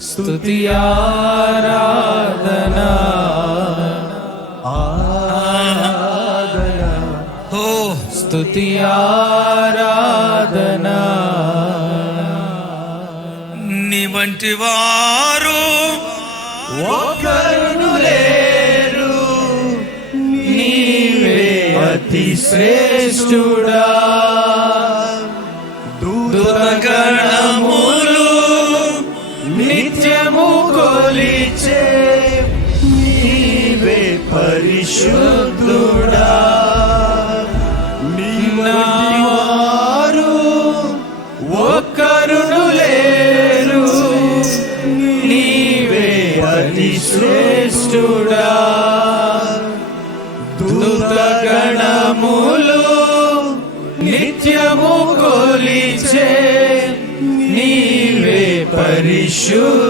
స్తుతి ఆరాధన ఓ స్తుతి ఆరాధన నీ వంటి వారు ఒకరును లేరు నీవే అతి శ్రేష్ఠుడా పరిశుద్ధుడా. నిన్నవారు ఒక్కరును లేరు. నీవే అతి శ్రేష్ఠుడా దూతగణములు నిత్యము కొలిచే. నీవే పరిశుద్ధుడా.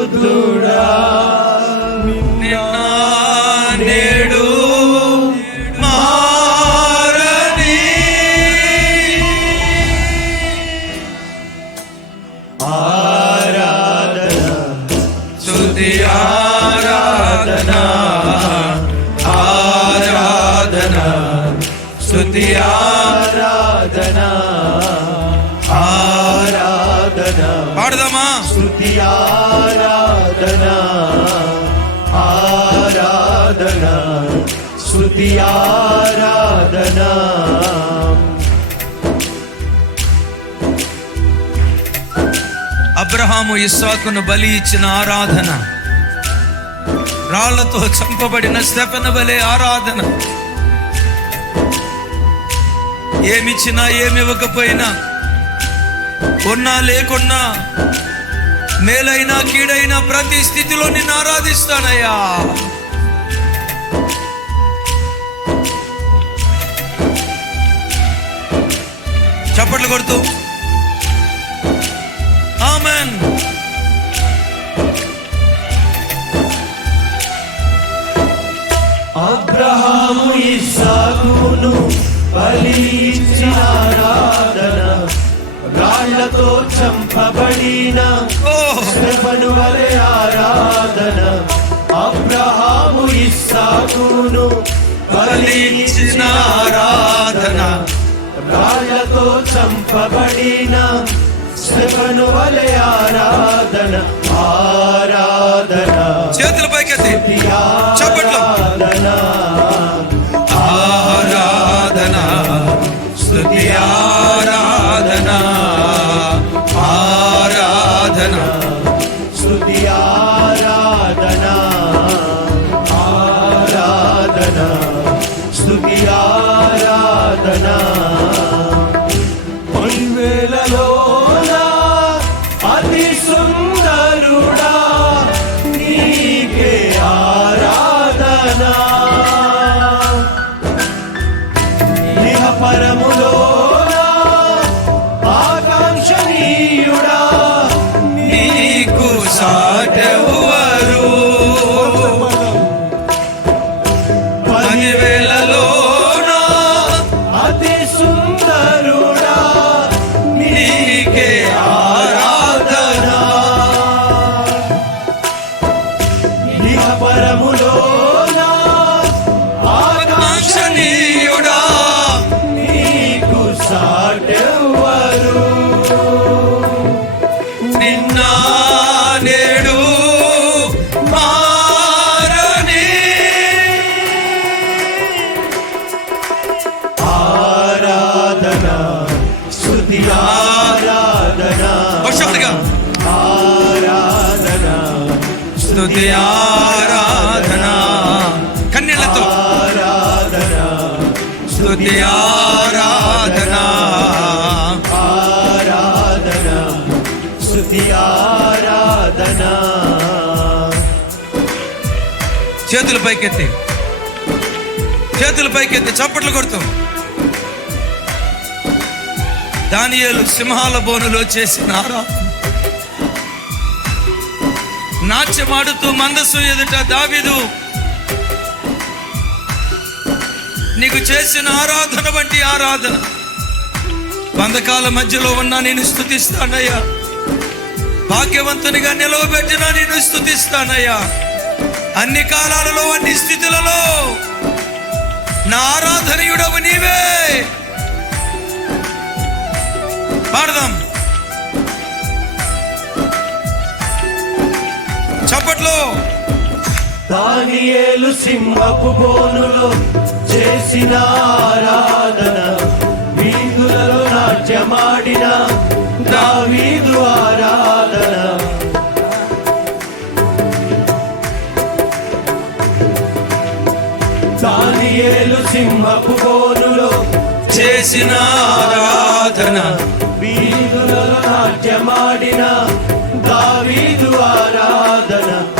స్తుతి ఆరాధన ఆరాధన స్తుతి ఆరాధన. అబ్రహాము ఇస్సాకును బలి ఇచ్చిన ఆరాధన. రాళ్ళతో చంపబడిన స్తెపన బలే ఆరాధన. ఏమిచ్చినా ఏమివ్వకపోయినా ఉన్నా లేకున్నా మేలైనా కీడైనా ప్రతి స్థితిలో నిన్ను ఆరాధిస్తానయ్యా. చప్పట్లు కొడుతూ. ఆమెన్. అబ్రహాము ఇస్సాకును బలి ఇచ్చిన ఆరాధన. రాళ్ళతో చంపబడిన ఓ శ్రవను వలె ఆరాధన. అబ్రహాము ఇస్సాకును బలి ఇచ్చిన ఆరాధన రాళ్ళతో చంపబడిన శ్రవను వలె ఆరాధన. ఆరాధన. చేతుల పైకెత్తి. చప్పట్లు. ఆరాధన. కన్నీళ్ళతో ఆరాధన. స్తుతి ఆరాధన. ఆరాధన. స్తుతి ఆరాధన. చేతుల పైకెత్తి. చేతుల పైకెత్తి చప్పట్లు కొడుతూ. దానియేలు సింహాల బోనులో చేసిన ఆరాధన. నాట్యమాడుతూ మందస్సు ఎదుట దావిదు. నీకు చేసిన ఆరాధన వంటి ఆరాధన. బంధకాల మధ్యలో ఉన్నా నేను స్థుతిస్తానయ్యా. భాగ్యవంతునిగా నిలవబెట్టినా నేను స్థుతిస్తానయ్యా. అన్ని కాలాలలో అన్ని స్థితులలో నా ఆరాధనయుడవు నీవే. పాడదాం. దానియేలు సింహపు బోనులో చేసిన ఆరాధన. వీధులలో నాట్యమాడిన దావీదు ఆరాధన. దానియేలు సింహపు బోనులో చేసిన ఆరాధన. వీధులలో నాట్యమాడిన దావీదు ఆరాధన. ఆరాధన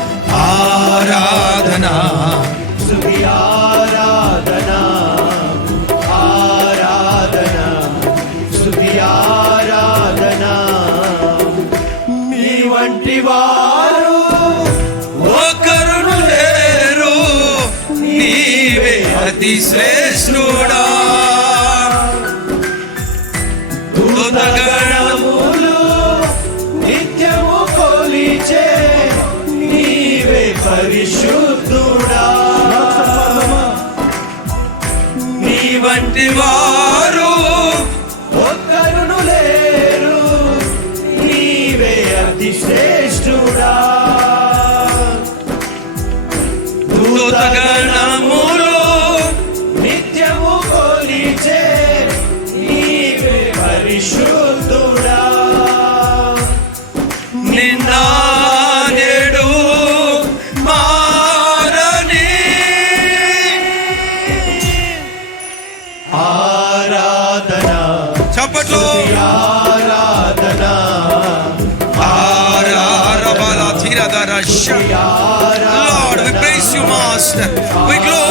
అతి శ్రేష్ఠుడా. దూతగణములు నిత్యము కొలిచే నీవే పరిశుద్ధుడా. నీ వంటి వారు ఒక్కరును లేరు నీవే అతి శ్రేష్ఠుడా. దూతగణములు praise you, Master. We glorify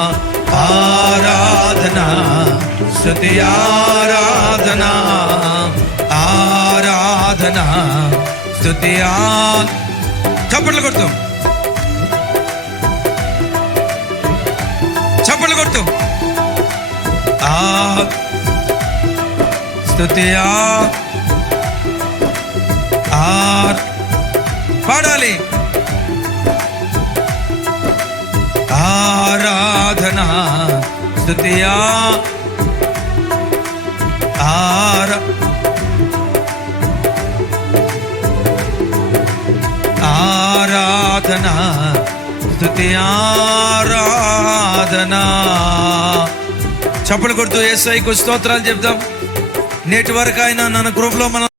స్తుతి ఆరాధన ఆరాధన స్తుతి చప్పట్లు కొడుతూ. చప్పట్లు కొడుతూ. ఆ స్తుతి ఆ ఆర్ పాడాలి. ఆరాధన స్తుతియా ఆరాధన స్థుతి ఆరాధన. చప్పలు కొడుతూ ఏసైకు స్తోత్రాలు చెప్దాం. నేటి వరకు ఆయన నన్ను గ్రూప్లో మనం